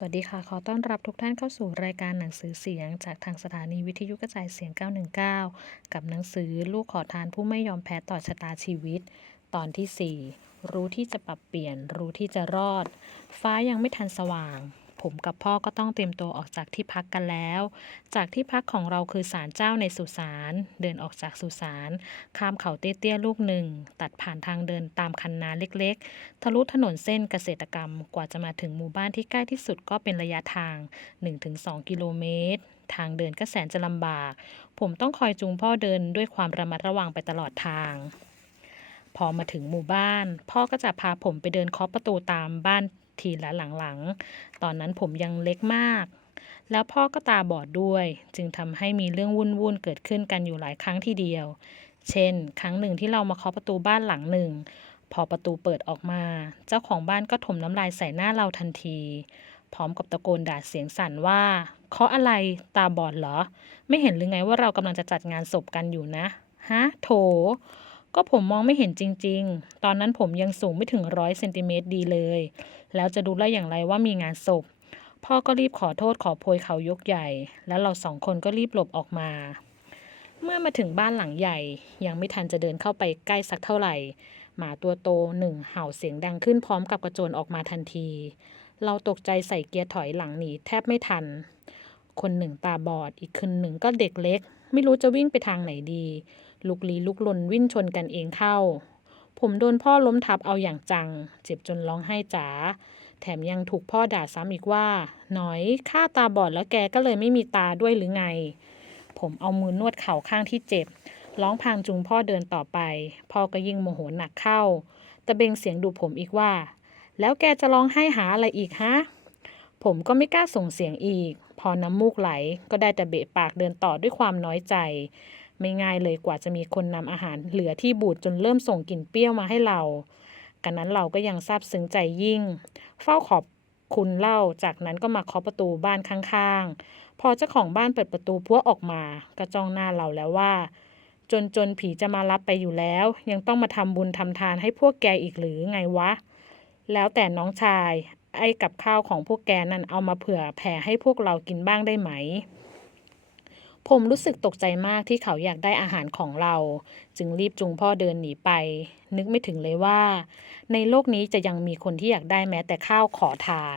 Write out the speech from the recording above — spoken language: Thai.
สวัสดีค่ะ ขอต้อนรับทุกท่านเข้าสู่รายการหนังสือเสียง จากทางสถานีวิทยุกระจายเสียง 919 กับหนังสือลูกขอทานผู้ไม่ยอมแพ้ต่อชะตาชีวิต ตอนที่ 4 รู้ที่จะปรับเปลี่ยน รู้ที่จะรอด ฟ้ายังไม่ทันสว่าง ผมกับพ่อก็ต้องเตรียมตัวออกจากที่พักกันแล้ว จากที่พักของเราคือศาลเจ้าในสุสานเดินออกจากสุสานข้ามเขาเตี้ยๆลูกหนึ่ง ตัดผ่านทางเดินตามคันนาเล็กๆ ทะลุถนนเส้นเกษตรกรรมกว่าจะมาถึงหมู่บ้านที่ใกล้ที่สุดก็เป็นระยะทาง 1-2 กิโลเมตรทางเดินก็แสนจะลำบาก ผมต้องคอยจูงพ่อเดินด้วยความระมัดระวังไปตลอดทาง พอมาถึงหมู่บ้าน พ่อก็จะพาผมไปเดินเคาะประตูตามบ้านทีละหลังๆ ตอนนั้นผมยังเล็กมาก แล้วพ่อก็ตาบอดด้วย จึงทำให้มีเรื่องวุ่นๆเกิดขึ้นกันอยู่หลายครั้งทีเดียว เช่น ครั้งหนึ่งที่เรามาเคาะประตูบ้านหลังหนึ่ง พอประตูเปิดออกมา เจ้าของบ้านก็ถมน้ำลายใส่หน้าเราทันที พร้อมกับตะโกนด่าเสียงสั่นว่าเคาะอะไรตาบอดเหรอ ไม่เห็นหรือไงว่าเรากำลังจะจัดงานศพกันอยู่นะฮะโถ ก็ผมมองไม่เห็นจริง ๆ ตอนนั้นผมยังสูงไม่ถึงร้อยเซนติเมตรดีเลย แล้วจะดูได้อย่างไรว่ามีงานศพ พ่อก็รีบขอโทษขอโพยเขายกใหญ่ แล้วเราสองคนก็รีบหลบออกมา เมื่อมาถึงบ้านหลังใหญ่ ยังไม่ทันจะเดินเข้าไปใกล้สักเท่าไหร่ หมาตัวโตหนึ่งเห่าเสียงดังขึ้นพร้อมกับกระโจนออกมาทันที เราตกใจใส่เกียร์ถอยหลังหนีแทบไม่ทัน คนหนึ่งตาบอด อีกคนหนึ่งก็เด็กเล็ก ไม่รู้จะวิ่งไปทางไหนดี ลุกลี้ลุกลนวิ่งชนกันเองเข้า ผมโดนพ่อล้มทับเอาอย่างจัง เจ็บจนร้องไห้จ๋า แถมยังถูกพ่อด่าซ้ำอีกว่า หน่อยข้าตาบอดแล้วแกก็เลยไม่มีตาด้วยหรือไง ผมเอามือนวดเข่าข้างที่เจ็บ ร้องพางจูงพ่อเดินต่อไป พ่อก็ยิ่งโมโหหนักเข้า ตะเบงเสียงดูผมอีกว่า แล้วแกจะร้องไห้หาอะไรอีกฮะ ผมก็ไม่กล้าส่งเสียงอีก พอน้ำมูกไหลก็ได้แต่เบะปากเดินต่อด้วยความน้อยใจ ไม่ง่ายเลยกว่าจะมีคนนำอาหารเหลือที่บูดจนเริ่มส่งกลิ่นเปรี้ยวมาให้เรากันนั้นเราก็ยังซาบซึ้งใจยิ่ง เฝ้าขอบคุณเล่า จากนั้นก็มาเคาะประตูบ้านข้างๆ พอเจ้าของบ้านเปิดประตูพัวออกมาก็จ้องหน้าเราแล้วว่า จนจนผีจะมารับไปอยู่แล้ว ยังต้องมาทำบุญทำทานให้พวกแกอีกหรือไงวะ แล้วแต่น้องชาย ไอ้กับข้าวของพวกแกนั่นเอามาเผื่อแผ่ให้พวกเรากินบ้างได้ไหม ผมรู้สึกตกใจมากที่เขาอยากได้อาหารของเรา จึงรีบจูงพ่อเดินหนีไป นึกไม่ถึงเลยว่า ในโลกนี้จะยังมีคนที่อยากได้แม้แต่ข้าวขอทาน